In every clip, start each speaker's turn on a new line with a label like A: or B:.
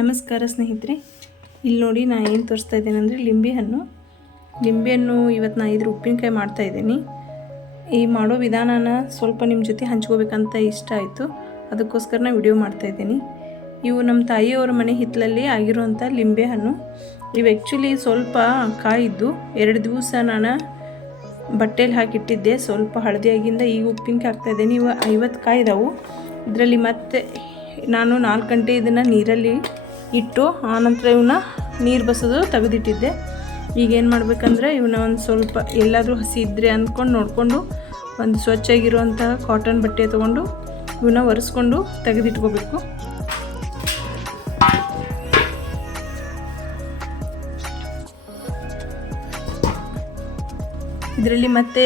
A: ನಮಸ್ಕಾರ ಸ್ನೇಹಿತರೆ, ಇಲ್ಲಿ ನೋಡಿ ನಾನು ಏನು ತೋರಿಸ್ತಾ ಇದ್ದೇನೆ ಅಂದರೆ ಲಿಂಬೆ ಹಣ್ಣು. ಲಿಂಬೆ ಹಣ್ಣು ಇವತ್ತು ನಾನು ಇದ್ರ ಉಪ್ಪಿನಕಾಯಿ ಮಾಡ್ತಾ ಇದ್ದೀನಿ. ಈ ಮಾಡೋ ವಿಧಾನನ ಸ್ವಲ್ಪ ನಿಮ್ಮ ಜೊತೆ ಹಂಚ್ಕೋಬೇಕಂತ ಇಷ್ಟ ಆಯಿತು. ಅದಕ್ಕೋಸ್ಕರ ನಾನು ವಿಡಿಯೋ ಮಾಡ್ತಾ ಇದ್ದೀನಿ. ಇವು ನಮ್ಮ ತಾಯಿಯವರ ಮನೆ ಹಿತ್ತಲಲ್ಲಿ ಆಗಿರುವಂಥ ಲಿಂಬೆ ಹಣ್ಣು. ಇವು ಆ್ಯಕ್ಚುಲಿ ಸ್ವಲ್ಪ ಕಾಯಿದ್ದು ಎರಡು ದಿವಸ ನಾನು ಬಟ್ಟೆಯಲ್ಲಿ ಹಾಕಿಟ್ಟಿದ್ದೆ. ಸ್ವಲ್ಪ ಹಳದಿಯಾಗಿಂದ ಈಗ ಉಪ್ಪಿನಕಾಯಿ ಇದ್ದೀನಿ ಇವು ಐವತ್ತು ಕಾಯಿ ಇದಾವು. ಇದರಲ್ಲಿ ಮತ್ತೆ ನಾನು ನಾಲ್ಕು ಗಂಟೆ ಇದನ್ನು ನೀರಲ್ಲಿ ಇಟ್ಟು ಆನಂತರ ಇವನ್ನ ನೀರು ಬಸೋದು ತೆಗೆದಿಟ್ಟಿದ್ದೆ. ಈಗ ಏನು ಮಾಡ್ಬೇಕಂದ್ರೆ ಇವನ್ನ ಒಂದು ಸ್ವಲ್ಪ ಎಲ್ಲಾದರೂ ಹಸಿ ಇದ್ದರೆ ಅಂದ್ಕೊಂಡು ನೋಡಿಕೊಂಡು ಒಂದು ಸ್ವಚ್ಛಾಗಿರುವಂತಹ ಕಾಟನ್ ಬಟ್ಟೆ ತೊಗೊಂಡು ಇವನ್ನ ಒರೆಸ್ಕೊಂಡು ತೆಗೆದಿಟ್ಕೋಬೇಕು. ಇದರಲ್ಲಿ ಮತ್ತೆ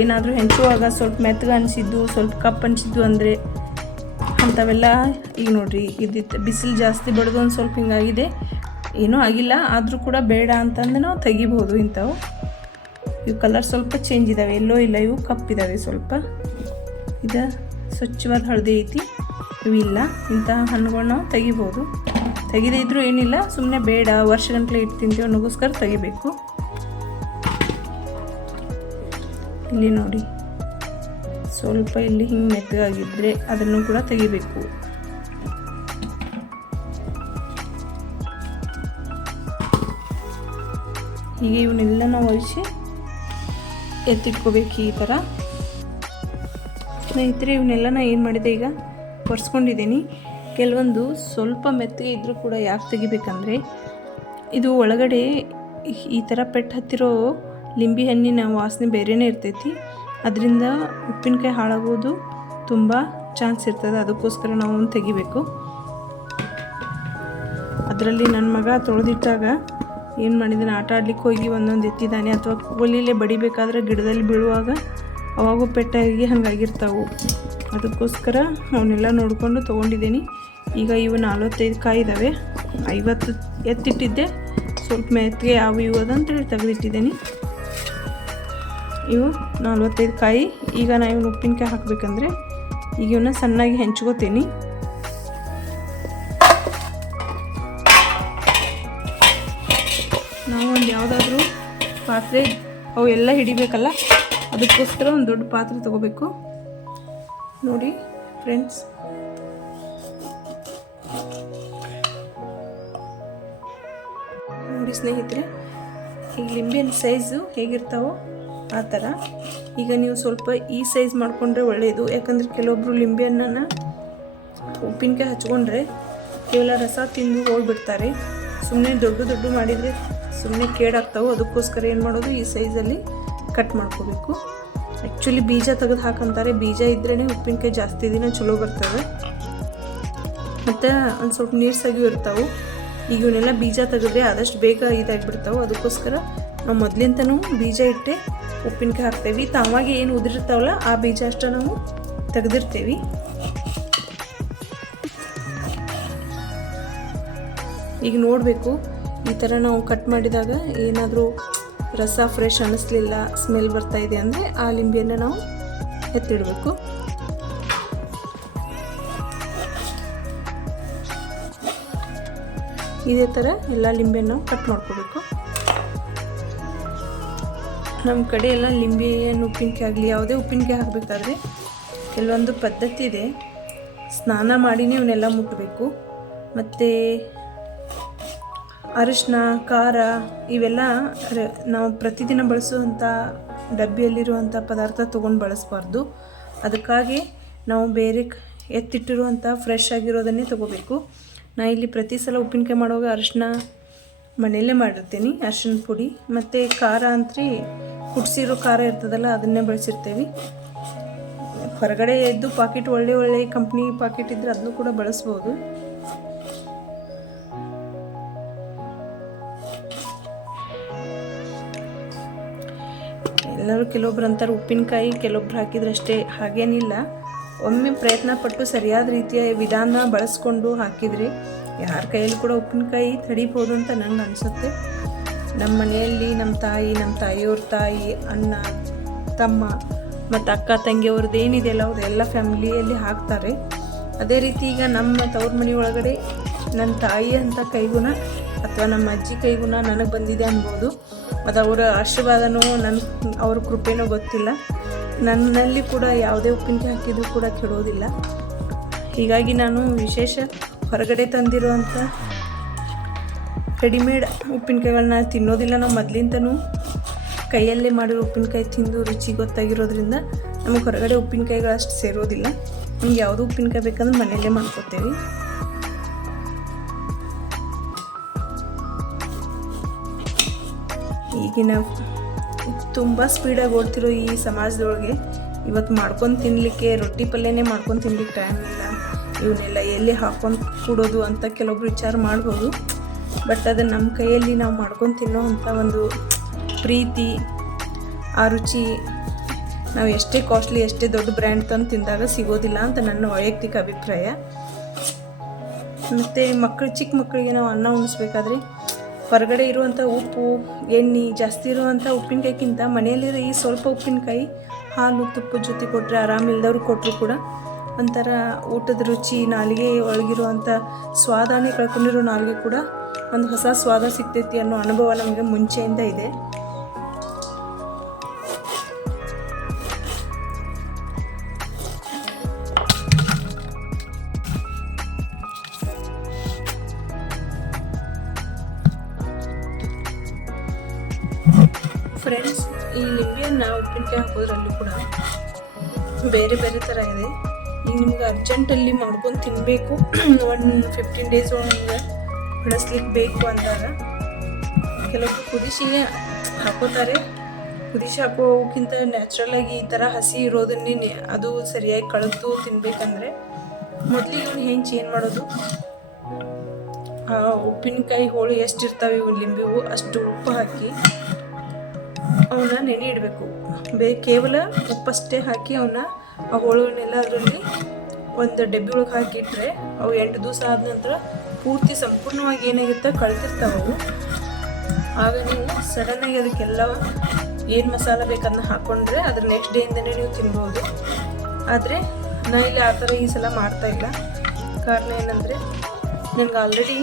A: ಏನಾದರೂ ಹೆಂಚುವಾಗ ಸ್ವಲ್ಪ ಮೆತ್ತಗೆ ಅನಿಸಿದ್ದು, ಸ್ವಲ್ಪ ಕಪ್ ಅನಿಸಿದ್ದು ಅಂದರೆ ಅಂಥವೆಲ್ಲ ಈಗ ನೋಡ್ರಿ ಇದ್ದಿತ್ತು ಬಿಸಿಲು ಜಾಸ್ತಿ ಬಡ್ದು ಒಂದು ಸ್ವಲ್ಪ ಹಿಂಗಾಗಿದೆ. ಏನೂ ಆಗಿಲ್ಲ, ಆದರೂ ಕೂಡ ಬೇಡ ಅಂತಂದು ನಾವು ತೆಗಿಬೋದು ಇಂಥವು. ಇವು ಕಲರ್ ಸ್ವಲ್ಪ ಚೇಂಜ್ ಇದ್ದಾವೆ ಎಲ್ಲೋ ಇಲ್ಲ, ಇವು ಕಪ್ಪಿದ್ದಾವೆ ಸ್ವಲ್ಪ. ಇದು ಸ್ವಚ್ಛವಾದ ಹಳದಿ ಐತಿ, ಇವು ಇಲ್ಲ. ಇಂಥ ಹಣ್ಣುಗಳು ನಾವು ತೆಗಿಬೋದು ತೆಗೆದೇ ಇದ್ರೂ ಏನಿಲ್ಲ ಸುಮ್ಮನೆ ಬೇಡ, ವರ್ಷಗಂಟ್ಲೆ ಇಟ್ಟು ತಿಂತೀವಿ ಅನ್ನೋಗೋಸ್ಕರ ತೆಗಿಬೇಕು. ಇಲ್ಲಿ ನೋಡಿ ಸ್ವಲ್ಪ ಇಲ್ಲಿ ಹಿಂಗೆ ಮೆತ್ತಗಾಗಿದ್ದರೆ ಅದನ್ನು ಕೂಡ ತೆಗಿಬೇಕು. ಹೀಗೆ ಇವನ್ನೆಲ್ಲ ನಾವು ಒರೆಸಿ ಎತ್ತಿಟ್ಕೋಬೇಕು ಈ ಥರ. ಸ್ನೇಹಿತರೆ ಇವನ್ನೆಲ್ಲ ನಾನು ಏನು ಮಾಡಿದೆ ಈಗ? ಒರೆಸ್ಕೊಂಡಿದ್ದೀನಿ. ಕೆಲವೊಂದು ಸ್ವಲ್ಪ ಮೆತ್ತಗೆ ಇದ್ದರೂ ಕೂಡ ಯಾಕೆ ತೆಗಿಬೇಕಂದ್ರೆ, ಇದು ಒಳಗಡೆ ಈ ಥರ ಪೆಟ್ಟು ಹತ್ತಿರೋ ಲಿಂಬೆ ಹಣ್ಣಿನ ವಾಸನೆ ಬೇರೆಯೇ ಇರ್ತೈತಿ. ಅದರಿಂದ ಉಪ್ಪಿನಕಾಯಿ ಹಾಳಾಗೋದು ತುಂಬ ಚಾನ್ಸ್ ಇರ್ತದೆ. ಅದಕ್ಕೋಸ್ಕರ ನಾವು ಅವನು ತೆಗಿಬೇಕು. ಅದರಲ್ಲಿ ನನ್ನ ಮಗ ತೊಳೆದಿಟ್ಟಾಗ ಏನು ಮಾಡಿದ್ದಾನೆ ಆಟ ಆಡ್ಲಿಕ್ಕೆ ಹೋಗಿ ಒಂದೊಂದು ಎತ್ತಿದ್ದಾನೆ ಅಥವಾ ಕೋಲಿಲೇ ಬಡಿಬೇಕಾದ್ರೆ ಗಿಡದಲ್ಲಿ ಬೀಳುವಾಗ ಅವಾಗೂ ಪೆಟ್ಟಾಗಿ ಹಂಗಾಗಿರ್ತಾವು. ಅದಕ್ಕೋಸ್ಕರ ಅವನ್ನೆಲ್ಲ ನೋಡಿಕೊಂಡು ತೊಗೊಂಡಿದ್ದೀನಿ. ಈಗ ಇವು ನಲ್ವತ್ತೈದು ಕಾಯಿ ಇದ್ದಾವೆ ಐವತ್ತು ಎತ್ತಿಟ್ಟಿದ್ದೆ. ಸ್ವಲ್ಪ ಮೆತ್ತಿಗೆ ಯಾವ ಇವು ಅದಂತೇಳಿ ತೆಗೆದಿಟ್ಟಿದ್ದೀನಿ. ಇವು ನಲ್ವತ್ತೈದು ಕಾಯಿ. ಈಗ ನಾ ಇವನು ಉಪ್ಪಿನಕಾಯಿ ಹಾಕಬೇಕಂದ್ರೆ ಈಗ ಇವನ್ನ ಸಣ್ಣಾಗಿ ಹೆಂಚ್ಕೋತೀನಿ. ನಾವು ಒಂದು ಯಾವುದಾದ್ರೂ ಪಾತ್ರೆ ಅವು ಎಲ್ಲ ಹಿಡಿಬೇಕಲ್ಲ, ಅದಕ್ಕೋಸ್ಕರ ಒಂದು ದೊಡ್ಡ ಪಾತ್ರೆ ತಗೋಬೇಕು. ನೋಡಿ ಫ್ರೆಂಡ್ಸ್. ನೋಡಿ ಸ್ನೇಹಿತರೆ ಈಗ ಲಿಂಬೆಹಣ್ಣು ಸೈಜು ಹೇಗಿರ್ತಾವೋ ಆ ಥರ. ಈಗ ನೀವು ಸ್ವಲ್ಪ ಈ ಸೈಜ್ ಮಾಡಿಕೊಂಡ್ರೆ ಒಳ್ಳೆಯದು ಯಾಕಂದರೆ ಕೆಲವೊಬ್ಬರು ಲಿಂಬೆ ಹಣ್ಣನ್ನು ಉಪ್ಪಿನಕಾಯಿ ಹಚ್ಕೊಂಡ್ರೆ ಕೇವಲ ರಸ ತಿಂದು ಹೋಗ್ಬಿಡ್ತಾರೆ. ಸುಮ್ಮನೆ ದೊಡ್ಡ ದೊಡ್ಡ ಮಾಡಿದರೆ ಸುಮ್ಮನೆ ಕೇಡಾಗ್ತಾವೆ ಅದಕ್ಕೋಸ್ಕರ ಏನು ಮಾಡೋದು? ಈ ಸೈಜಲ್ಲಿ ಕಟ್ ಮಾಡ್ಕೋಬೇಕು. ಆ್ಯಕ್ಚುಲಿ ಬೀಜ ತೆಗೆದು ಹಾಕಂತಾರೆ. ಬೀಜ ಇದ್ರೇ ಉಪ್ಪಿನಕಾಯಿ ಜಾಸ್ತಿ ದಿನ ಚಲೋ ಬರ್ತವೆ. ಮತ್ತು ಒಂದು ಸ್ವಲ್ಪ ನೀರ್ಸಾಗಿಯೂ ಇರ್ತಾವೆ. ಈಗ ಇವನ್ನೆಲ್ಲ ಬೀಜ ತೆಗೆದ್ರೆ ಆದಷ್ಟು ಬೇಗ ಇದಾಗಿಬಿಡ್ತಾವೆ. ಅದಕ್ಕೋಸ್ಕರ ನಾವು ಮೊದಲಿಂದನೂ ಬೀಜ ಇಟ್ಟೆ ಉಪ್ಪಿನಕಾಯಿ ಹಾಕ್ತೇವೆ. ತಾವಾಗಿ ಏನು ಉದಿರ್ತಾವಲ್ಲ ಆ ಬೀಜ ಅಷ್ಟ ನಾವು ತೆಗೆದಿರ್ತೀವಿ. ಈಗ ನೋಡಬೇಕು, ಈ ಥರ ನಾವು ಕಟ್ ಮಾಡಿದಾಗ ಏನಾದರೂ ರಸ ಫ್ರೆಶ್ ಅನ್ನಿಸ್ಲಿಲ್ಲ ಸ್ಮೆಲ್ ಬರ್ತಾ ಇದೆ ಅಂದರೆ ಆ ಲಿಂಬೆಯನ್ನು ನಾವು ಎತ್ತಿಡಬೇಕು. ಇದೇ ಥರ ಎಲ್ಲ ಲಿಂಬೆಯನ್ನು ಕಟ್ ಮಾಡ್ಕೋಬೇಕು. ನಮ್ಮ ಕಡೆ ಎಲ್ಲ ಲಿಂಬೆ ಹಣ್ಣು ಉಪ್ಪಿನಕಾಯಿ ಆಗಲಿ, ಯಾವುದೇ ಉಪ್ಪಿನಕಾಯಿ ಹಾಕಬೇಕಾದ್ರೆ ಕೆಲವೊಂದು ಪದ್ಧತಿ ಇದೆ. ಸ್ನಾನ ಮಾಡಿನೇ ಇವನ್ನೆಲ್ಲ ಮುಟ್ಟಬೇಕು. ಮತ್ತು ಅರಿಶಿನ, ಖಾರ ಇವೆಲ್ಲ ನಾವು ಪ್ರತಿದಿನ ಬಳಸುವಂಥ ಡಬ್ಬಿಯಲ್ಲಿರುವಂಥ ಪದಾರ್ಥ ತೊಗೊಂಡು ಬಳಸಬಾರ್ದು. ಅದಕ್ಕಾಗಿ ನಾವು ಬೇರೆ ಎತ್ತಿಟ್ಟಿರುವಂಥ ಫ್ರೆಶ್ ಆಗಿರೋದನ್ನೇ ತೊಗೋಬೇಕು. ನಾ ಇಲ್ಲಿ ಪ್ರತಿ ಸಲ ಉಪ್ಪಿನಕಾಯಿ ಮಾಡುವಾಗ ಅರಿಶಿನ ಮನೆಯಲ್ಲೇ ಮಾಡಿರ್ತೀನಿ ಅರ್ಶಿನ ಪುಡಿ. ಮತ್ತು ಖಾರ ಅಂತ್ರಿ, ಕುಟ್ಸಿರೋ ಖಾರ ಇರ್ತದಲ್ಲ, ಅದನ್ನೇ ಬಳಸಿರ್ತೀವಿ. ಹೊರಗಡೆ ಎದ್ದು ಪಾಕೆಟ್, ಒಳ್ಳೆ ಒಳ್ಳೆ ಕಂಪ್ನಿ ಪಾಕೆಟ್ ಇದ್ದರೆ ಅದನ್ನು ಕೂಡ ಬಳಸ್ಬೋದು. ಎಲ್ಲರೂ ಕೆಲವೊಬ್ರು ಅಂತಾರೆ, ಉಪ್ಪಿನಕಾಯಿ ಕೆಲವೊಬ್ರು ಹಾಕಿದ್ರೆ ಅಷ್ಟೇ, ಹಾಗೇನಿಲ್ಲ. ಒಮ್ಮೆ ಪ್ರಯತ್ನ ಪಟ್ಟು ಸರಿಯಾದ ರೀತಿಯ ವಿಧಾನ ಬಳಸ್ಕೊಂಡು ಹಾಕಿದರೆ ಯಾರ ಕೈಯಲ್ಲಿ ಕೂಡ ಉಪ್ಪಿನಕಾಯಿ ತಡಿಬೋದು ಅಂತ ನಂಗೆ ಅನಿಸುತ್ತೆ. ನಮ್ಮ ಮನೆಯಲ್ಲಿ ನಮ್ಮ ತಾಯಿ, ನಮ್ಮ ತಾಯಿಯವ್ರ ತಾಯಿ, ಅಣ್ಣ, ತಮ್ಮ ಮತ್ತು ಅಕ್ಕ, ತಂಗಿಯವ್ರದ್ದು ಏನಿದೆಯಲ್ಲ ಎಲ್ಲ ಫ್ಯಾಮಿಲಿಯಲ್ಲಿ ಹಾಕ್ತಾರೆ. ಅದೇ ರೀತಿ ಈಗ ನಮ್ಮ ತವ್ರ ಮನೆ ಒಳಗಡೆ ನನ್ನ ತಾಯಿ ಅಂತ ಕೈಗುಣ ಅಥವಾ ನಮ್ಮ ಅಜ್ಜಿ ಕೈಗುಣ ನನಗೆ ಬಂದಿದೆ ಅನ್ಬೋದು. ಅದು ಅವರ ಆಶೀರ್ವಾದನೋ ನನ್ನ ಅವ್ರ ಕೃಪೆನೋ ಗೊತ್ತಿಲ್ಲ. ನನ್ನಲ್ಲಿ ಕೂಡ ಯಾವುದೇ ಉಪ್ಪಿನಕಾಯಿ ಹಾಕಿದರೂ ಕೂಡ ಕೆಡೋದಿಲ್ಲ. ಹೀಗಾಗಿ ನಾನು ವಿಶೇಷ ಹೊರಗಡೆ ತಂದಿರುವಂಥ ರೆಡಿಮೇಡ್ ಉಪ್ಪಿನಕಾಯಿಗಳನ್ನ ತಿನ್ನೋದಿಲ್ಲ ನಾವು ಮೊದಲಿಂದನೂ. ಕೈಯಲ್ಲೇ ಮಾಡಿರೋ ಉಪ್ಪಿನಕಾಯಿ ತಿಂದು ರುಚಿ ಗೊತ್ತಾಗಿರೋದ್ರಿಂದ ನಮಗೆ ಹೊರಗಡೆ ಉಪ್ಪಿನಕಾಯಿಗಳು ಅಷ್ಟು ಸೇರೋದಿಲ್ಲ. ನಮ್ಗೆ ಯಾವುದು ಉಪ್ಪಿನಕಾಯಿ ಬೇಕಂದ್ರೆ ಮನೆಯಲ್ಲೇ ಮಾಡ್ಕೊತೇವೆ. ಈಗಿನ ತುಂಬ ಸ್ಪೀಡಾಗಿ ಓಡ್ತಿರೋ ಈ ಸಮಾಜದೊಳಗೆ ಇವತ್ತು ಮಾಡ್ಕೊಂಡು ತಿನ್ನಲಿಕ್ಕೆ ರೊಟ್ಟಿ ಪಲ್ಯನೇ ಮಾಡ್ಕೊಂಡು ತಿನ್ಲಿಕ್ಕೆ ಟೈಮ್ ಇಲ್ಲ. ಇವನ್ನೆಲ್ಲ ಎಲ್ಲಿ ಹಾಕೊಂಡು ಕೊಡೋದು ಅಂತ ಕೆಲವೊಬ್ರು ವಿಚಾರ ಮಾಡ್ಬೋದು. ಬಟ್ ಅದು ನಮ್ಮ ಕೈಯಲ್ಲಿ ನಾವು ಮಾಡ್ಕೊಂಡು ತಿನ್ನೋ ಅಂಥ ಒಂದು ಪ್ರೀತಿ, ಆ ರುಚಿ ನಾವು ಎಷ್ಟೇ ಕಾಸ್ಟ್ಲಿ ಎಷ್ಟೇ ದೊಡ್ಡ ಬ್ರ್ಯಾಂಡ್ ತಂದು ತಿಂದಾಗ ಸಿಗೋದಿಲ್ಲ ಅಂತ ನನ್ನ ವೈಯಕ್ತಿಕ ಅಭಿಪ್ರಾಯ. ಮತ್ತು ಮಕ್ಕಳು ಚಿಕ್ಕ ಮಕ್ಕಳಿಗೆ ನಾವು ಅನ್ನ ಉಣಿಸ್ಬೇಕಾದ್ರೆ ಹೊರಗಡೆ ಇರುವಂಥ ಉಪ್ಪು, ಎಣ್ಣೆ, ಜಾಸ್ತಿ ಇರುವಂಥ ಉಪ್ಪಿನಕಾಯಿಗಿಂತ ಮನೆಯಲ್ಲಿರೋ ಈ ಸ್ವಲ್ಪ ಉಪ್ಪಿನಕಾಯಿ ಹಾಲು ತುಪ್ಪದ ಜೊತೆ ಕೊಟ್ಟರೆ ಆರಾಮಿಲ್ಲದವ್ರು ಕೊಟ್ಟರು ಕೂಡ ಒಂಥರ ಊಟದ ರುಚಿ, ನಾಲಿಗೆ ಒಳಗಿರುವಂಥ ಸ್ವಾದನೇ ಕಳ್ಕೊಂಡಿರೋ ನಾಲಿಗೆ ಕೂಡ ಒಂದು ಹೊಸ ಸ್ವಾದ ಸಿಗ್ತೈತಿ ಅನ್ನೋ ಅನುಭವ ನಮಗೆ ಮುಂಚೆಯಿಂದ ಇದೆ. ಫ್ರೆಂಡ್ಸ್ ಈ ನಿಂಬೆಯನ್ನು ಉಪ್ಪಿನಕಾಯಿ ಹಾಕೋದ್ರಲ್ಲೂ ಕೂಡ ಬೇರೆ ಬೇರೆ ಥರ ಇದೆ. ನಿಮ್ಗೆ ಅರ್ಜೆಂಟಲ್ಲಿ ಮಾಡ್ಕೊಂಡು ತಿನ್ನಬೇಕು ಒಂದು ಫಿಫ್ಟೀನ್ ಡೇಸ್ ಒಳಗೆ ಬಿಡಿಸ್ಲಿಕ್ಕೆ ಬೇಕು ಅಂದಾಗ ಕೆಲವೊಬ್ಬರು ಕುದಿಸಿ ಹಾಕೋತಾರೆ. ಕುದಿಸಿ ಹಾಕೋಕ್ಕಿಂತ ನ್ಯಾಚುರಲಾಗಿ ಈ ಥರ ಹಸಿ ಇರೋದನ್ನೇ ಅದು ಸರಿಯಾಗಿ ಕಳೆದು ತಿನ್ಬೇಕಂದ್ರೆ ಮೊದಲಿಗೆ ಇವ್ನು ಹೆಂಗೆ ಚೇಂಜ್ ಮಾಡೋದು? ಉಪ್ಪಿನಕಾಯಿ ಹೋಳು ಎಷ್ಟಿರ್ತಾವೆ ಇವು ಲಿಂಬೆವು ಅಷ್ಟು ಉಪ್ಪು ಹಾಕಿ ಅವನ್ನ ನೆನೆ ಇಡಬೇಕು. ಬೇ ಕೇವಲ ಉಪ್ಪಷ್ಟೇ ಹಾಕಿ ಅವನ್ನ ಆ ಹೋಳುಗಳನ್ನೆಲ್ಲ ಅದರಲ್ಲಿ ಒಂದು ಡಬ್ಬಿ ಒಳಗೆ ಹಾಕಿಟ್ರೆ ಅವು ಎಂಟು ದಿವಸ ಆದ ನಂತರ ಪೂರ್ತಿ ಸಂಪೂರ್ಣವಾಗಿ ಏನಾಗುತ್ತೆ ಅವು. ಆಗ ನೀವು ಸಡನ್ನಾಗಿ ಅದಕ್ಕೆಲ್ಲ ಏನು ಮಸಾಲ ಬೇಕನ್ನ ಹಾಕ್ಕೊಂಡ್ರೆ ಅದ್ರ ನೆಕ್ಸ್ಟ್ ಡೇಯಿಂದನೇ ನೀವು ತಿನ್ಬೋದು. ಆದರೆ ನಾ ಇಲ್ಲಿ ಆ ಥರ ಈ ಸಲ ಮಾಡ್ತಾ ಇಲ್ಲ. ಕಾರಣ ಏನಂದರೆ ನನಗೆ ಆಲ್ರೆಡಿ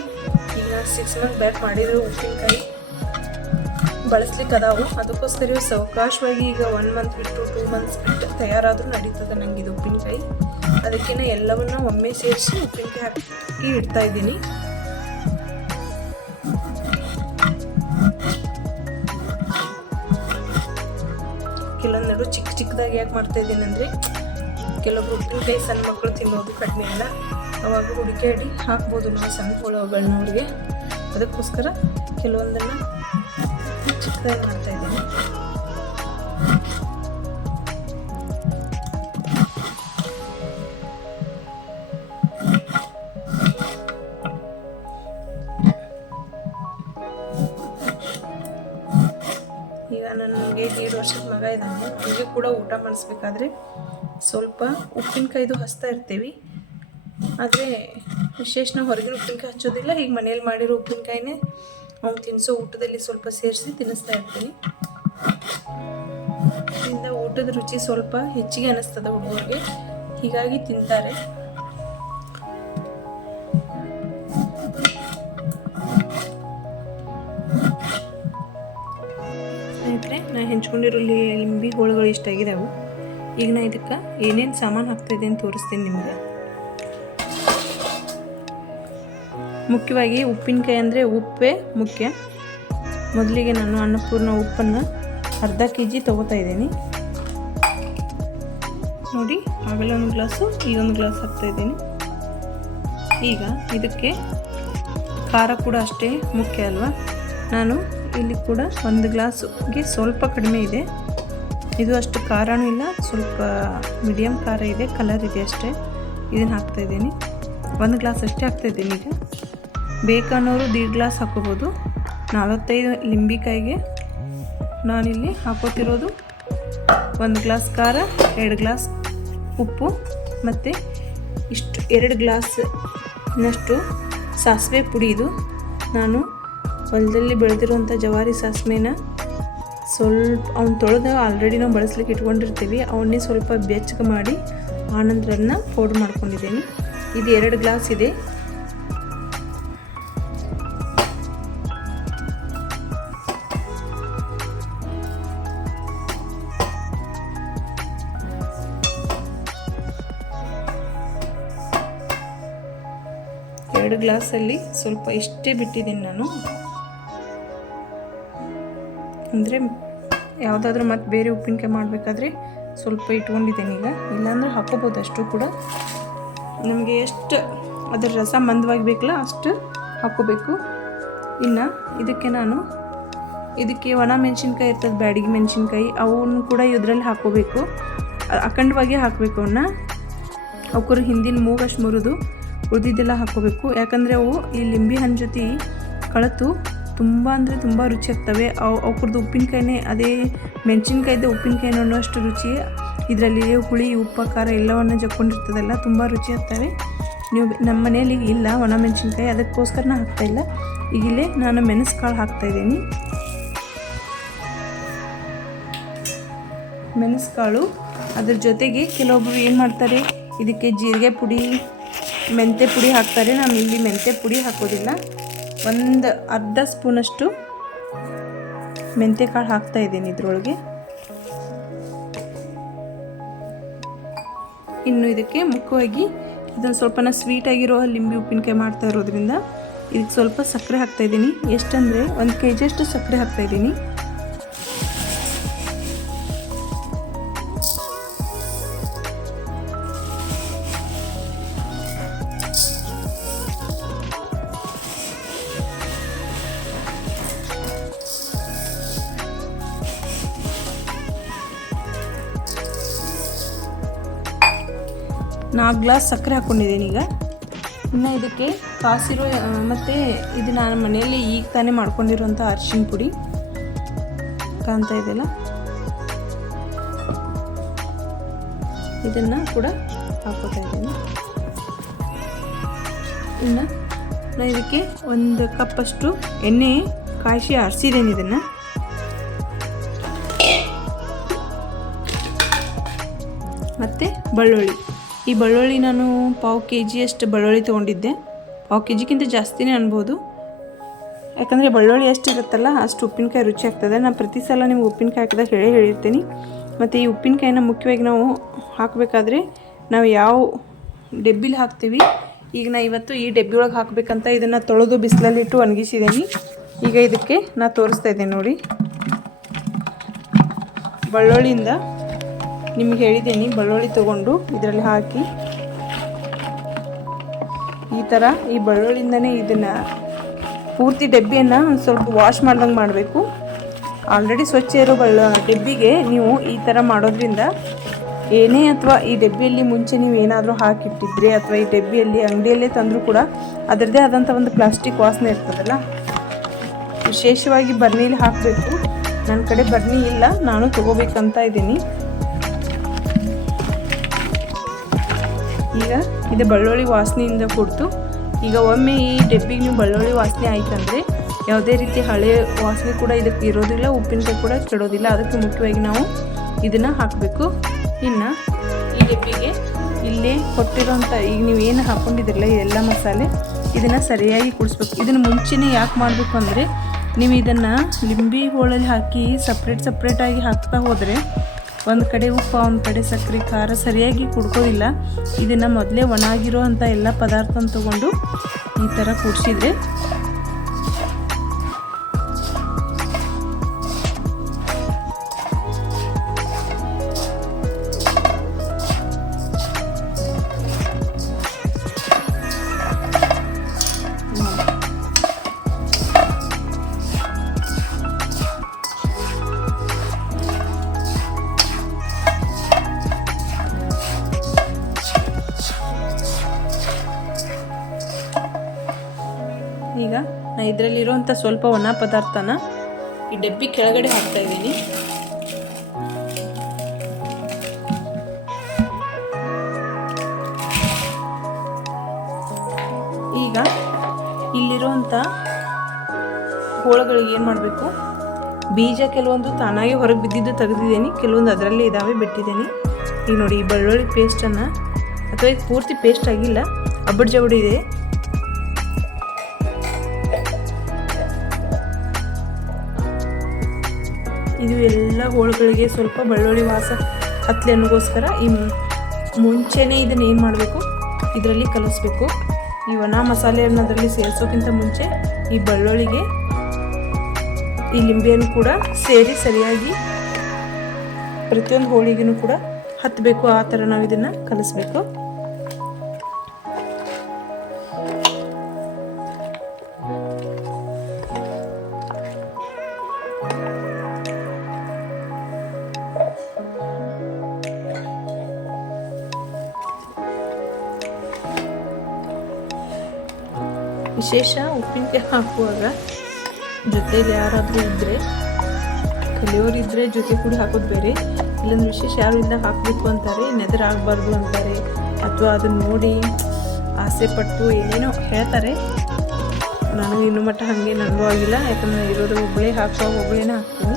A: ಈಗ ಸಿಕ್ಸ್ ಮಂತ್ ಬ್ಯಾಕ್ ಮಾಡಿರೋ ಉಪ್ಪಿನಕಾಯಿ ಬಳಸ್ಲಿಕ್ಕೆ ಅದಾವು ಅದಕ್ಕೋಸ್ಕರ ಇವು ಸಾವಕಾಶವಾಗಿ ಈಗ ಒನ್ ಮಂತ್ ಬಿಟ್ಟು ಟೂ ಮಂತ್ಸ್ ಬಿಟ್ಟು ತಯಾರಾದರೂ ನಡೀತದೆ ನನಗೆ ಇದು ಉಪ್ಪಿನಕಾಯಿ. ಅದಕ್ಕಿಂತ ಎಲ್ಲವನ್ನ ಒಮ್ಮೆ ಸೇರಿಸಿ ಉಪ್ಪಿನಕಾಯಿ ಹಾಕಿ ಇಡ್ತಾ ಇದ್ದೀನಿ. ಕೆಲವೊಂದೆರಡು ಚಿಕ್ಕ ಚಿಕ್ಕದಾಗಿ ಯಾಕೆ ಮಾಡ್ತಾ ಇದ್ದೀನಿ ಅಂದರೆ, ಕೆಲವೊಬ್ರು ಉಪ್ಪಿನಕಾಯಿ ಸಣ್ಣ ಮಕ್ಕಳು ತಿನ್ನೋದು ಕಡಿಮೆ ಇಲ್ಲ ಅವಾಗ ಹುಡುಕಾಡಿ ಹಾಕ್ಬೋದು ನಾವು ಸಣ್ಣ ಹೋಳುಗಳನ್ನ ಅವ್ರಿಗೆ. ಅದಕ್ಕೋಸ್ಕರ ಕೆಲವೊಂದನ್ನು ಚಿಕ್ಕದಾಗಿ ಮಾಡ್ತಾ ಇದ್ದೀನಿ. ಈಗ ನನಗೆ ಏಳು ವರ್ಷದ ಮಗ ಇದ್ದಾನೆ, ಅವನಿಗೆ ಕೂಡ ಊಟ ಮಾಡಿಸ್ಬೇಕಾದ್ರೆ ಸ್ವಲ್ಪ ಉಪ್ಪಿನಕಾಯ್ದು ಹಚ್ತಾ ಇರ್ತೀವಿ. ಆದರೆ ವಿಶೇಷ ನಾವು ಹೊರಗಿನ ಉಪ್ಪಿನಕಾಯಿ ಹಚ್ಚೋದಿಲ್ಲ ಈಗ ಮನೇಲಿ ಮಾಡಿರೋ ಉಪ್ಪಿನಕಾಯಿನೇ ಅವ್ನು ತಿನ್ನಿಸೋ, ಊಟದಲ್ಲಿ ಸ್ವಲ್ಪ ಸೇರಿಸಿ ತಿನ್ನಿಸ್ತಾ ಇರ್ತೀನಿ. ಇದರಿಂದ ಊಟದ ರುಚಿ ಸ್ವಲ್ಪ ಹೆಚ್ಚಿಗೆ ಅನ್ನಿಸ್ತದೆ ಹುಡುಗರಿಗೆ. ಹೀಗಾಗಿ ತಿಂತಾರೆ. ಸ್ನೇಹಿತರೆ, ನಾ ಹೆಂಚ್ಕೊಂಡಿರೋ ಲಿಂಬಿ ಹೋಳುಗಳು ಇಷ್ಟ ಆಗಿದಾವು ಈಗ ನಾ ಇದಕ್ಕೆ ಏನೇನು ಸಾಮಾನು ಹಾಕ್ತಾಯಿದ್ದೀನಿ ತೋರಿಸ್ತೀನಿ ನಿಮಗೆ. ಮುಖ್ಯವಾಗಿ ಉಪ್ಪಿನಕಾಯಿ ಅಂದರೆ ಉಪ್ಪೇ ಮುಖ್ಯ. ಮೊದಲಿಗೆ ನಾನು ಅನ್ನಪೂರ್ಣ ಉಪ್ಪನ್ನು ಅರ್ಧ ಕೆ ಜಿ ತೊಗೋತಾ ಇದ್ದೀನಿ. ನೋಡಿ, ಆಮೇಲೆ ಒಂದು ಗ್ಲಾಸು, ಈಗೊಂದು ಗ್ಲಾಸ್ ಹಾಕ್ತಾ ಇದ್ದೀನಿ. ಈಗ ಇದಕ್ಕೆ ಖಾರ ಕೂಡ ಅಷ್ಟೇ ಮುಖ್ಯ ಅಲ್ವಾ? ನಾನು ಇಲ್ಲಿ ಕೂಡ ಒಂದು ಗ್ಲಾಸ್ಗೆ ಸ್ವಲ್ಪ ಕಡಿಮೆ ಇದೆ. ಇದು ಅಷ್ಟು ಖಾರನೂ ಇಲ್ಲ, ಸ್ವಲ್ಪ ಮೀಡಿಯಮ್ ಖಾರ ಇದೆ, ಕಲರ್ ಇದೆ ಅಷ್ಟೇ. ಇದನ್ನು ಹಾಕ್ತಾ ಇದ್ದೀನಿ. ಒಂದು ಗ್ಲಾಸ್ ಅಷ್ಟೇ ಹಾಕ್ತಾ ಇದ್ದೀನಿ ಈಗ. ಬೇಕನ್ನೋರು ದೀಡ್ ಗ್ಲಾಸ್ ಹಾಕೋಬೋದು. ನಲವತ್ತೈದು ಲಿಂಬಿಕಾಯಿಗೆ ನಾನಿಲ್ಲಿ ಹಾಕೋತಿರೋದು. ಒಂದು ಗ್ಲಾಸ್ ಖಾರ, ಎರಡು ಗ್ಲಾಸ್ ಉಪ್ಪು ಮತ್ತು ಇಷ್ಟು ಎರಡು ಗ್ಲಾಸ್ನಷ್ಟು ಸಾಸಿವೆ ಪುಡಿ ಇದು. ನಾನು ಹೊಲದಲ್ಲಿ ಬೆಳೆದಿರುವಂಥ ಜವಾರಿ ಸಾಸಿವೆನ ಸ್ವಲ್ಪ ಅವ್ನು ತೊಳೆದು ಆಲ್ರೆಡಿ ನಾವು ಬಳಸ್ಲಿಕ್ಕೆ ಇಟ್ಕೊಂಡಿರ್ತೀವಿ. ಅವನ್ನೇ ಸ್ವಲ್ಪ ಬೆಚ್ಚಗೆ ಮಾಡಿ ಆನಂತರ ಅದನ್ನ ಪೌಡ್ರ್ ಮಾಡ್ಕೊಂಡಿದ್ದೀನಿ. ಇದು ಎರಡು ಗ್ಲಾಸ್ ಇದೆ. ಗ್ಲಾಸಲ್ಲಿ ಸ್ವಲ್ಪ ಇಷ್ಟೇ ಬಿಟ್ಟಿದ್ದೀನಿ ನಾನು. ಅಂದರೆ ಯಾವುದಾದ್ರೂ ಮತ್ತೆ ಬೇರೆ ಉಪ್ಪಿನಕಾಯಿ ಮಾಡಬೇಕಾದ್ರೆ ಸ್ವಲ್ಪ ಇಟ್ಕೊಂಡಿದ್ದೀನಿ ಈಗ. ಇಲ್ಲಾಂದ್ರೆ ಹಾಕೋಬೋದು ಅಷ್ಟು ಕೂಡ. ನಮಗೆ ಎಷ್ಟು ಅದರ ರಸ ಮಂದವಾಗಿ ಬೇಕಲ್ಲ ಅಷ್ಟು ಹಾಕೋಬೇಕು. ಇನ್ನು ಇದಕ್ಕೆ ನಾನು ಇದಕ್ಕೆ ಒಣ ಮೆಣಸಿನ್ಕಾಯಿ ಇರ್ತದೆ, ಬ್ಯಾಡಿಗೆ ಮೆಣಸಿನ್ಕಾಯಿ, ಅವನ್ನ ಕೂಡ ಇದರಲ್ಲಿ ಹಾಕೋಬೇಕು. ಅಖಂಡವಾಗಿ ಹಾಕಬೇಕು ಅವನ್ನ ಅವ್ರು ಹಿಂದಿನ ಮೂಗಷ್ಟು ಮುರಿದು ಉಳಿದಿದ್ದೆಲ್ಲ ಹಾಕ್ಕೋಬೇಕು. ಯಾಕಂದರೆ ಅವು ಈ ಲಿಂಬೆ ಹಣ್ಣು ಜೊತೆ ಕಳತು ತುಂಬ ಅಂದರೆ ತುಂಬ ರುಚಿ ಆಗ್ತವೆ. ಅವು ಅವ್ರದ್ದು ಉಪ್ಪಿನಕಾಯಿನೇ, ಅದೇ ಮೆಣಸಿನ್ಕಾಯ್ದು ಉಪ್ಪಿನಕಾಯಿನ ಅನ್ನೋಷ್ಟು ರುಚಿ ಇದರಲ್ಲಿ ಹುಳಿ, ಉಪ್ಪು, ಖಾರ ಎಲ್ಲವನ್ನು ಜಕ್ಕೊಂಡಿರ್ತದಲ್ಲ ತುಂಬ ರುಚಿ ಆಗ್ತವೆ. ನೀವು ನಮ್ಮ ಮನೆಯಲ್ಲಿ ಇಲ್ಲ, ಒಣ ಮೆಣಸಿನ್ಕಾಯಿ ಅದಕ್ಕೋಸ್ಕರ ನಾನು ಹಾಕ್ತಾಯಿಲ್ಲ ಈಗಿಲ್ಲೇ ನಾನು ಮೆಣಸು ಕಾಳು ಹಾಕ್ತಾಯಿದ್ದೀನಿ ಮೆಣಸುಕಾಳು, ಅದ್ರ ಜೊತೆಗೆ ಕೆಲವೊಬ್ಬರು ಏನು ಮಾಡ್ತಾರೆ, ಇದಕ್ಕೆ ಜೀರಿಗೆ ಪುಡಿ ಮೆಂತ್ಯ ಪುಡಿ ಹಾಕ್ತಾರೆ. ನಾನು ಇಲ್ಲಿ ಮೆಂತ್ಯ ಪುಡಿ ಹಾಕೋದಿಲ್ಲ. ಒಂದು ಅರ್ಧ ಸ್ಪೂನಷ್ಟು ಮೆಂತೆ ಕಾಳು ಹಾಕ್ತಾ ಇದ್ದೀನಿ ಇದ್ರೊಳಗೆ. ಇನ್ನು ಇದಕ್ಕೆ ಮುಖ್ಯವಾಗಿ ಇದನ್ನು ಸ್ವಲ್ಪನ ಸ್ವೀಟ್ ಆಗಿರೋ ಲಿಂಬೆ ಉಪ್ಪಿನಕಾಯಿ ಮಾಡ್ತಾ ಇರೋದ್ರಿಂದ ಇದಕ್ಕೆ ಸ್ವಲ್ಪ ಸಕ್ಕರೆ ಹಾಕ್ತಾ ಇದ್ದೀನಿ. ಎಷ್ಟಂದರೆ ಒಂದು ಕೆ ಜಿಯಷ್ಟು ಸಕ್ಕರೆ ಹಾಕ್ತಾ ನಾಲ್ಕು ಗ್ಲಾಸ್ ಸಕ್ಕರೆ ಹಾಕ್ಕೊಂಡಿದ್ದೀನಿ ಈಗ. ಇನ್ನು ಇದಕ್ಕೆ ಕಾಸಿರೋ ಮತ್ತು ಇದು ನಾನು ಮನೆಯಲ್ಲಿ ಈಗ ತಾನೇ ಮಾಡ್ಕೊಂಡಿರುವಂಥ ಅರ್ಶಿನ ಪುಡಿ. ಕಾಣ್ತಾ ಇದೆಯಲ್ಲ? ಇದನ್ನು ಕೂಡ ಹಾಕೋತಾ ಇದ್ದೀನಿ. ಇನ್ನು ನಾನು ಇದಕ್ಕೆ ಒಂದು ಕಪ್ಪಷ್ಟು ಎಣ್ಣೆ ಕಾಯಿಸಿ ಆರಿಸಿದ್ದೇನೆ ಇದನ್ನು. ಮತ್ತು ಬೆಳ್ಳುಳ್ಳಿ. ಈ ಬೆಳ್ಳುಳ್ಳಿ ನಾನು ಪಾವು ಕೆ ಜಿಯಷ್ಟು ಬೆಳ್ಳುಳ್ಳಿ ತೊಗೊಂಡಿದ್ದೆ. ಪಾವು ಕೆ ಜಿಗಿಂತ ಜಾಸ್ತಿನೇ ಅನ್ಬೋದು. ಯಾಕಂದರೆ ಬೆಳ್ಳುಳ್ಳಿ ಎಷ್ಟು ಇರುತ್ತಲ್ಲ, ಅಷ್ಟು ಉಪ್ಪಿನಕಾಯಿ ರುಚಿ ಆಗ್ತದೆ. ನಾನು ಪ್ರತಿ ಸಲ ನಿಮ್ಗೆ ಉಪ್ಪಿನಕಾಯಿ ಹಾಕಿದಾಗ ಹೇಳೇ ಹೇಳಿರ್ತೀನಿ. ಮತ್ತು ಈ ಉಪ್ಪಿನಕಾಯಿನ ಮುಖ್ಯವಾಗಿ ನಾವು ಹಾಕಬೇಕಾದ್ರೆ ನಾವು ಯಾವ ಡೆಬ್ಬಿಲಿ ಹಾಕ್ತೀವಿ, ಈಗ ನಾ ಇವತ್ತು ಈ ಡೆಬ್ಬಿ ಒಳಗೆ ಹಾಕಬೇಕಂತ ಇದನ್ನು ತೊಳೆದು ಬಿಸಿಲಲ್ಲಿಟ್ಟು ಒಣಗಿಸಿದ್ದೀನಿ ಈಗ ಇದಕ್ಕೆ ನಾ ತೋರಿಸ್ತಾ ಇದ್ದೀನಿ ನೋಡಿ. ಬೆಳ್ಳುಳ್ಳಿಯಿಂದ ನಿಮ್ಗೆ ಹೇಳಿದ್ದೀನಿ, ಬೆಳ್ಳುಳ್ಳಿ ತಗೊಂಡು ಇದರಲ್ಲಿ ಹಾಕಿ. ಈ ಥರ ಈ ಬೆಳ್ಳುಳ್ಳಿಯಿಂದನೇ ಇದನ್ನು ಪೂರ್ತಿ ಡಬ್ಬಿಯನ್ನು ಒಂದು ಸ್ವಲ್ಪ ವಾಶ್ ಮಾಡ್ದಂಗೆ ಮಾಡಬೇಕು. ಆಲ್ರೆಡಿ ಸ್ವಚ್ಛ ಇರೋ ಬಳ್ಳ, ಡಬ್ಬಿಗೆ ನೀವು ಈ ಥರ ಮಾಡೋದ್ರಿಂದ ಏನೇ ಅಥವಾ ಈ ಡಬ್ಬಿಯಲ್ಲಿ ಮುಂಚೆ ನೀವು ಏನಾದರೂ ಹಾಕಿಟ್ಟಿದ್ರೆ ಅಥವಾ ಈ ಡಬ್ಬಿಯಲ್ಲಿ ಅಂಗಡಿಯಲ್ಲೇ ತಂದರೂ ಕೂಡ ಅದರದ್ದೇ ಆದಂಥ ಒಂದು ಪ್ಲಾಸ್ಟಿಕ್ ವಾಸನೆ ಇರ್ತದಲ್ಲ? ವಿಶೇಷವಾಗಿ ಬರ್ನೀಲಿ ಹಾಕಬೇಕು. ನನ್ನ ಕಡೆ ಬರ್ನಿ ಇಲ್ಲ, ನಾನು ತೊಗೋಬೇಕಂತ ಇದ್ದೀನಿ. ಈಗ ಇದು ಬೆಳ್ಳುಳ್ಳಿ ವಾಸನೆಯಿಂದ ಕೊಡ್ತು ಈಗ ಒಮ್ಮೆ ಈ ಡಬ್ಬಿಗೆ ನೀವು ಬೆಳ್ಳುಳ್ಳಿ ವಾಸನೆ ಆಯ್ತಂದರೆ ಯಾವುದೇ ರೀತಿ ಹಳೆ ವಾಸನೆ ಕೂಡ ಇದಕ್ಕೆ ಇರೋದಿಲ್ಲ, ಉಪ್ಪಿನಕಾಯಿ ಕೂಡ ಕೆಡೋದಿಲ್ಲ. ಅದಕ್ಕೆ ಮುಖ್ಯವಾಗಿ ನಾವು ಇದನ್ನು ಹಾಕಬೇಕು. ಇನ್ನು ಈ ಡಬ್ಬಿಗೆ ಇಲ್ಲೇ ಕೊಟ್ಟಿರೋಂಥ ಈಗ ನೀವು ಏನು ಹಾಕ್ಕೊಂಡಿದ್ರಲ್ಲ ಈ ಎಲ್ಲ ಮಸಾಲೆ, ಇದನ್ನು ಸರಿಯಾಗಿ ಕುಡಿಸ್ಬೇಕು. ಇದನ್ನು ಮುಂಚೆನೇ ಯಾಕೆ ಮಾಡಬೇಕು ಅಂದರೆ, ನೀವು ಇದನ್ನು ಲಿಂಬೆ ಹೋಳಲ್ಲಿ ಹಾಕಿ ಸಪ್ರೇಟ್ ಸಪ್ರೇಟಾಗಿ ಹಾಕ್ತಾ ಹೋದರೆ ಒಂದು ಕಡೆ ಉಪ್ಪು, ಒಂದು ಕಡೆ ಸಕ್ಕರೆ, ಖಾರ ಸರಿಯಾಗಿ ಕುಡ್ಕೋದಿಲ್ಲ. ಇದನ್ನು ಮೊದಲೇ ಒಣಗಿರೋ ಅಂಥ ಎಲ್ಲ ಪದಾರ್ಥನ ತೊಗೊಂಡು ಈ ಥರ ಕುಡಿಸಿದ್ರೆ ಸ್ವಲ್ಪ ಒಣ ಪದಾರ್ಥನ ಈ ಡಬ್ಬಿ ಕೆಳಗಡೆ ಹಾಕ್ತಾ ಇದ್ದೀನಿ. ಈಗ ಇಲ್ಲಿರುವಂಥ ಹೋಳಗಳಿಗೆ ಏನು ಮಾಡಬೇಕು? ಬೀಜ ಕೆಲವೊಂದು ತಾನಾಗೆ ಹೊರಗೆ ಬಿದ್ದಿದ್ದು ತೆಗೆದಿದ್ದೀನಿ. ಕೆಲವೊಂದು ಅದರಲ್ಲೇ ಇದಾವೆ, ಬಿಟ್ಟಿದ್ದೀನಿ. ಈಗ ನೋಡಿ ಈ ಬೆಳ್ಳುಳ್ಳಿ ಪೇಸ್ಟನ್ನು ಅಥವಾ ಪೂರ್ತಿ ಪೇಸ್ಟ್ ಆಗಿಲ್ಲ, ಅಬ್ಬಡ್ ಜವಡಿ ಇದು ಎಲ್ಲ ಹೋಳುಗಳಿಗೆ ಸ್ವಲ್ಪ ಬೆಳ್ಳುಳ್ಳಿ ವಾಸ ಹತ್ತಲೆ ಅನ್ನೋಗೋಸ್ಕರ ಈ ಮುಂಚೆನೇ ಇದನ್ನು ಏನು ಮಾಡಬೇಕು, ಇದರಲ್ಲಿ ಕಲಿಸ್ಬೇಕು. ಈ ಒಣ ಮಸಾಲೆಯನ್ನು ಅದರಲ್ಲಿ ಸೇರಿಸೋಕ್ಕಿಂತ ಮುಂಚೆ ಈ ಬೆಳ್ಳುಳ್ಳಿಗೆ ಈ ಲಿಂಬೆಯನ್ನು ಕೂಡ ಸೇರಿ ಸರಿಯಾಗಿ ಪ್ರತಿಯೊಂದು ಹೋಳಿಗೆನೂ ಕೂಡ ಹತ್ತಬೇಕು ಆ ಥರ ನಾವು ಇದನ್ನು ಕಲಿಸ್ಬೇಕು. ವಿಶೇಷ? ಉಪ್ಪಿನಕಾಯಿ ಹಾಕುವಾಗ ಜೊತೆಲಿ ಯಾರಾದರೂ ಇದ್ದರೆ ಕಲಿಯೋರಿದ್ದರೆ ಜೊತೆ ಕೂಡ ಹಾಕೋದು ಬೇರೆ. ಇಲ್ಲೊಂದು ವಿಶೇಷ ಯಾರು ಇಲ್ಲ, ಹಾಕಬೇಕು ಅಂತಾರೆ ನೆದರಾಗಬಾರ್ದು ಅಂತಾರೆ. ಅಥವಾ ಅದನ್ನು ನೋಡಿ ಆಸೆ ಪಟ್ಟು ಏನೇನೋ ಹೇಳ್ತಾರೆ. ನಾನು ಇನ್ನು ಮಟ್ಟ ಹಾಗೆ ನನಗೂ ಆಗಿಲ್ಲ, ಯಾಕಂದರೆ ಇರೋದು ಒಬ್ಬಳೇ ಹಾಕುವಾಗ ಒಬ್ಬಳೇನೇ ಹಾಕ್ತೀನಿ.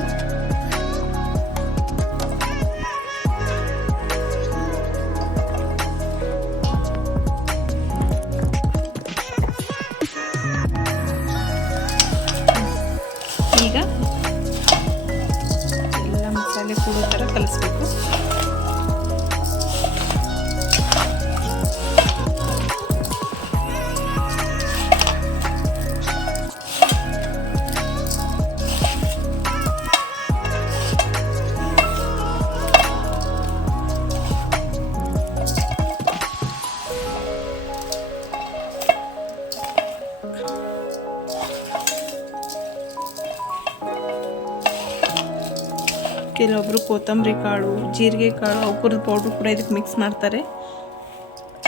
A: ಕೆಲವೊಬ್ಬರು ಕೊತ್ತಂಬರಿ ಕಾಳು, ಜೀರಿಗೆ ಕಾಳು, ಅವಕರದ ಪೌಡ್ರ್ ಕೂಡ ಇದಕ್ಕೆ ಮಿಕ್ಸ್ ಮಾಡ್ತಾರೆ.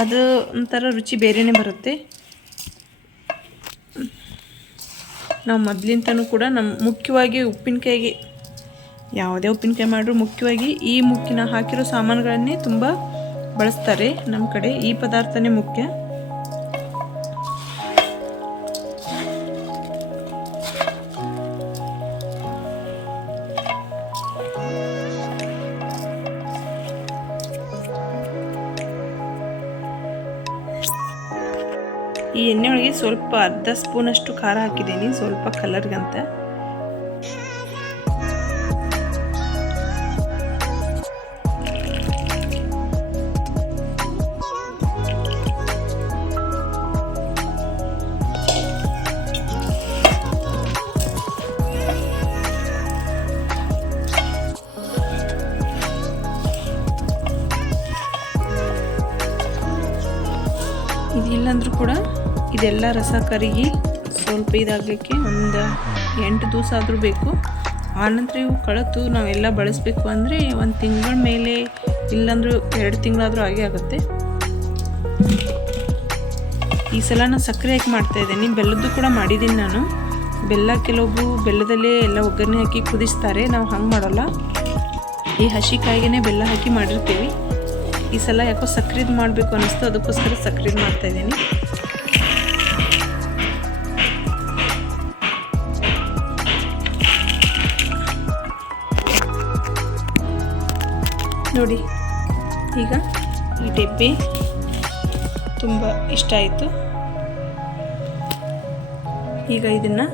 A: ಅದು ಒಂಥರ ರುಚಿ ಬೇರೆಯೇ ಬರುತ್ತೆ. ನಾವು ಮೊದಲಿಂತನೂ ಕೂಡ ನಮ್ಮ ಮುಖ್ಯವಾಗಿ ಉಪ್ಪಿನಕಾಯಿಗೆ ಯಾವುದೇ ಉಪ್ಪಿನಕಾಯಿ ಮಾಡಿದ್ರು ಮುಖ್ಯವಾಗಿ ಈ ಮುಕ್ಕಿನ ಹಾಕಿರೋ ಸಾಮಾನುಗಳನ್ನೇ ತುಂಬ ಬಳಸ್ತಾರೆ. ನಮ್ಮ ಕಡೆ ಈ ಪದಾರ್ಥನೇ ಮುಖ್ಯ. ಈ ಎಣ್ಣೆ ಒಳಗೆ ಸ್ವಲ್ಪ ಅರ್ಧ ಸ್ಪೂನಷ್ಟು ಖಾರ ಹಾಕಿದ್ದೀನಿ ಸ್ವಲ್ಪ ಕಲರ್ಗಂತ ರಸ ಕರಗಿ ಸ್ವಲ್ಪ ಇದಾಗಲಿಕ್ಕೆ ಒಂದು ಎಂಟು ದಿವಸ ಆದರೂ ಬೇಕು. ಆನಂತರ ಇವು ಕಳತು ನಾವೆಲ್ಲ ಬಳಸಬೇಕು ಅಂದರೆ ಒಂದು ತಿಂಗಳ ಮೇಲೆ ಇಲ್ಲಾಂದ್ರೂ ಎರಡು ತಿಂಗಳಾದರೂ ಆಗೇ ಆಗುತ್ತೆ. ಈ ಸಲ ನಾನು ಸಕ್ಕರೆ ಹಾಕಿ ಮಾಡ್ತಾ ಇದ್ದೀನಿ. ಬೆಲ್ಲದ್ದು ಕೂಡ ಮಾಡಿದ್ದೀನಿ ನಾನು. ಬೆಲ್ಲ ಕೆಲವೊಬ್ಬರು ಬೆಲ್ಲದಲ್ಲೇ ಎಲ್ಲ ಒಗ್ಗರಣೆ ಹಾಕಿ ಕುದಿಸ್ತಾರೆ. ನಾವು ಹಂಗೆ ಮಾಡೋಲ್ಲ. ಈ ಹಸಿ ಕಾಯಿಗೆ ಬೆಲ್ಲ ಹಾಕಿ ಮಾಡಿರ್ತೀವಿ. ಈ ಸಲ ಯಾಕೋ ಸಕ್ರೆದು ಮಾಡಬೇಕು ಅನ್ನಿಸ್ತು ಅದಕ್ಕೋಸ್ಕರ ಸಕ್ರೆದು ಮಾಡ್ತಾ ನೋಡಿ. ಈಗ ಈ ಡಬ್ಬಿ ತುಂಬ ಇಷ್ಟ ಆಯಿತು. ಈಗ ಇದನ್ನು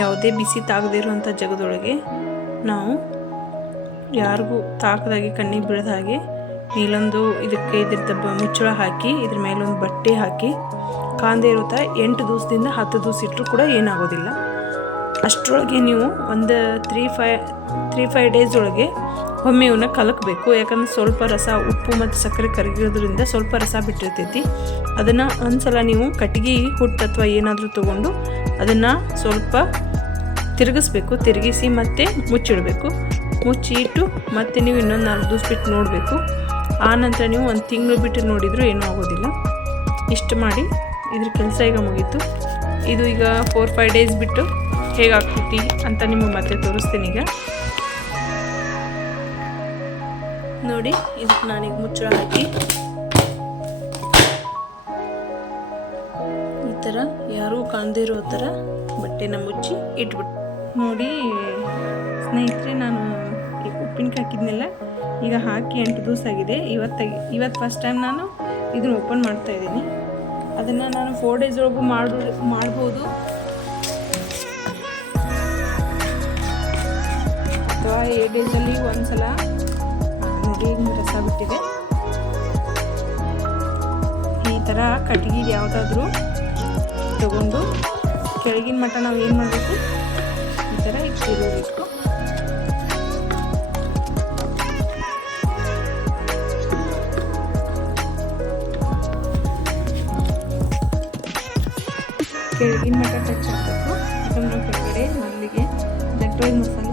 A: ಯಾವುದೇ ಬಿಸಿ ತಾಗದಿರುವಂಥ ಜಗದೊಳಗೆ ನಾವು ಯಾರಿಗೂ ತಾಕದಾಗಿ ಕಣ್ಣಿಗೆ ಬೀಳದ ಹಾಗೆ ಮೇಲೊಂದು ಇದಕ್ಕೆ ಇದ್ರದ್ದು ಮುಚ್ಚಳ ಹಾಕಿ, ಇದ್ರ ಮೇಲೊಂದು ಬಟ್ಟೆ ಹಾಕಿ, ಕಾಂದೆ ಇರುತ್ತಾ ಎಂಟು ದಿವಸದಿಂದ ಹತ್ತು ದಿವಸ ಇಟ್ಟರು ಕೂಡ ಏನಾಗೋದಿಲ್ಲ. ಅಷ್ಟರೊಳಗೆ ನೀವು ಒಂದು three five three five days ಒಳಗೆ ಒಮ್ಮೆ ಇವನ್ನ ಕಲಕಬೇಕು. ಯಾಕಂದ್ರೆ ಸ್ವಲ್ಪ ರಸ, ಉಪ್ಪು ಮತ್ತು ಸಕ್ಕರೆ ಕರಗಿರೋದ್ರಿಂದ ಸ್ವಲ್ಪ ರಸ ಬಿಟ್ಟಿರ್ತೈತಿ. ಅದನ್ನು ಒಂದ್ಸಲ ನೀವು ಕಟ್ಟಿಗೆ ಹುಟ್ಟು ಅಥವಾ ಏನಾದರೂ ತೊಗೊಂಡು ಅದನ್ನು ಸ್ವಲ್ಪ ತಿರುಗಿಸ್ಬೇಕು. ತಿರುಗಿಸಿ ಮತ್ತೆ ಮುಚ್ಚಿಡಬೇಕು. ಮುಚ್ಚಿ ಇಟ್ಟು ಮತ್ತೆ ನೀವು ಇನ್ನೊಂದು ನಾಲ್ಕು ದಿವಸ ಬಿಟ್ಟು ನೋಡಬೇಕು. ಆ ನಂತರ ನೀವು ಒಂದು ತಿಂಗಳು ಬಿಟ್ಟು ನೋಡಿದರೂ ಏನೂ ಆಗೋದಿಲ್ಲ. ಇಷ್ಟು ಮಾಡಿ ಇದ್ರ ಕೆಲಸ ಈಗ ಮುಗೀತು. ಇದು ಈಗ ಫೋರ್ ಫೈವ್ ಡೇಸ್ ಬಿಟ್ಟು ಹೇಗಾಗ್ತೈತಿ ಅಂತ ನಿಮಗೆ ಮತ್ತೆ ತೋರಿಸ್ತೀನಿ ಈಗ. ನೋಡಿ ಇದಕ್ಕೆ ನಾನೀಗ ಮುಚ್ಚಳ ಹಾಕಿ. ಈ ಥರ ಯಾರೂ ಕಾಣದೇ ಇರೋ ಥರ ಬಟ್ಟೆನ ಮುಚ್ಚಿ ಇಟ್ಬಿಟ್ಟು ನೋಡಿ ಸ್ನೇಹಿತರೆ ನಾನು ಈ ಉಪ್ಪಿನಕಾಯಿ ಹಾಕಿದ್ನೆಲ್ಲ ಈಗ ಹಾಕಿ ಎಂಟು ದಿವಸ ಆಗಿದೆ. ಇವತ್ತಾಗಿ ಇವತ್ತು ಫಸ್ಟ್ ಟೈಮ್ ನಾನು ಇದನ್ನು ಓಪನ್ ಮಾಡ್ತಾ ಇದ್ದೀನಿ. ಅದನ್ನು ನಾನು ಫೋರ್ ಡೇಸ್ ಒಳಗೂ ಮಾಡ್ಬೋ ಮಾಡ್ಬೋದು. ಅಥವಾ ಏಟ್ ಡೇಸಲ್ಲಿ ಒಂದ್ಸಲ ಆ, ಹಿಂಗ್ ರಸ ಬಿಟ್ಟಿದೆ? ಈ ಥರ ಕಟ್ಟಿಗೆ ಯಾವುದಾದ್ರೂ ತಗೊಂಡು ಕೆಳಗಿನ ಮಟ್ಟ ನಾವು ಏನು ಮಾಡಬೇಕು? ಈ ಥರ ಇಟ್ಟಿರಬೇಕು. ಕೆಳಗಿನ ಮಟ್ಟ ಟಚ್ ಆಗಬೇಕು. ಅದನ್ನು ಕೆಳಗಡೆ ಮಲ್ಲಿಗೆ ದಟ್ಟವಾಗಿ ಮಸಾಲೆ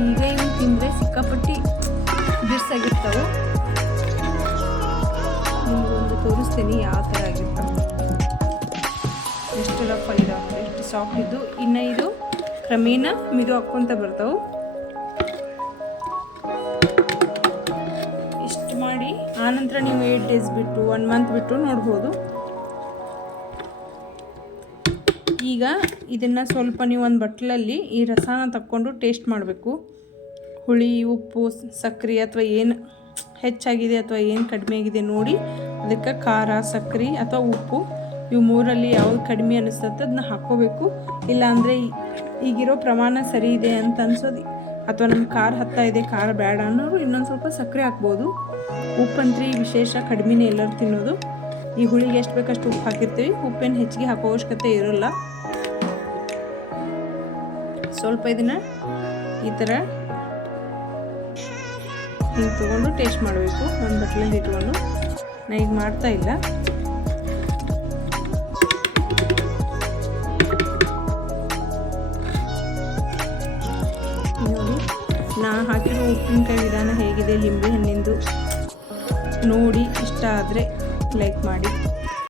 A: ಈಗ ಏನು ತಿಂದರೆ ಸಿಕ್ಕಾಪಟ್ಟಿ ಬಿರ್ಸಾಗಿರ್ತಾವೆ. ನಿಮಗೊಂದು ತೋರಿಸ್ತೀನಿ ಯಾವ ಥರ ಆಗಿರ್ತಾವೆ ಎಷ್ಟು ರಫ್ ಆಗಿದಾವೆ ಎಷ್ಟು ಸಾಫ್ಟ್ ಇದ್ದು. ಇನ್ನು ಇದು ಕ್ರಮೇಣ ಮಿದು ಹಾಕ್ಕೊಂತ ಬರ್ತಾವೆ. ಇಷ್ಟು ಮಾಡಿ ಆನಂತರ ನೀವು ಏಟ್ ಡೇಸ್ ಬಿಟ್ಟು ಒನ್ ಮಂತ್ ಬಿಟ್ಟು ನೋಡ್ಬೋದು. ಈಗ ಇದನ್ನು ಸ್ವಲ್ಪ ನೀವು ಒಂದು ಬಟ್ಲಲ್ಲಿ ಈ ರಸನ ತಕ್ಕೊಂಡು ಟೇಸ್ಟ್ ಮಾಡಬೇಕು. ಹುಳಿ, ಉಪ್ಪು ಸಕ್ಕರೆ ಅಥವಾ ಏನು ಹೆಚ್ಚಾಗಿದೆ ಅಥವಾ ಏನು ಕಡಿಮೆ ಆಗಿದೆ ನೋಡಿ. ಅದಕ್ಕೆ ಖಾರ ಸಕ್ಕರೆ ಅಥವಾ ಉಪ್ಪು. ಇವು ಮೂರಲ್ಲಿ ಯಾವ್ದು ಕಡಿಮೆ ಅನಿಸ್ತದೆ ಅದನ್ನ ಹಾಕ್ಕೋಬೇಕು. ಇಲ್ಲಾಂದರೆ ಈಗಿರೋ ಪ್ರಮಾಣ ಸರಿ ಇದೆ ಅಂತ ಅನ್ಸೋದು. ಅಥವಾ ನಮ್ಮ ಖಾರ ಹತ್ತಾ ಇದೆ, ಖಾರ ಬೇಡ ಅನ್ನೋರು ಇನ್ನೊಂದು ಸ್ವಲ್ಪ ಸಕ್ಕರೆ ಹಾಕ್ಬೋದು. ಉಪ್ಪಂತ್ರಿ ವಿಶೇಷ ಕಡಿಮೆನೇ ಎಲ್ಲರೂ ತಿನ್ನೋದು. ಈ ಹುಳಿಗೆ ಎಷ್ಟು ಬೇಕಷ್ಟು ಉಪ್ಪು ಹಾಕಿರ್ತೀವಿ. ಉಪ್ಪೇನು ಹೆಚ್ಚಿಗೆ ಹಾಕೋ ಅವಶ್ಯಕತೆ ಇರೋಲ್ಲ. ಸ್ವಲ್ಪ ಇದನ್ನ ಈ ಥರ ಹಿಂಗೆ ತೊಗೊಂಡು ಟೇಸ್ಟ್ ಮಾಡಬೇಕು. ಒಂದು ಬಟ್ಲಿಂದ ಇಟ್ಕೊಂಡು. ನಾ ಈಗ ಮಾಡ್ತಾ ಇಲ್ಲ. ನೋಡಿ, ನಾ ಹಾಕಿರೋ ಉಪ್ಪಿನಕಾಯಿ ವಿಧಾನ ಹೇಗಿದೆ, ಲಿಂಬೆ ಹಣ್ಣಿಂದು ನೋಡಿ, ಇಷ್ಟ ಆದರೆ ಲೈಕ್ ಮಾಡಿ.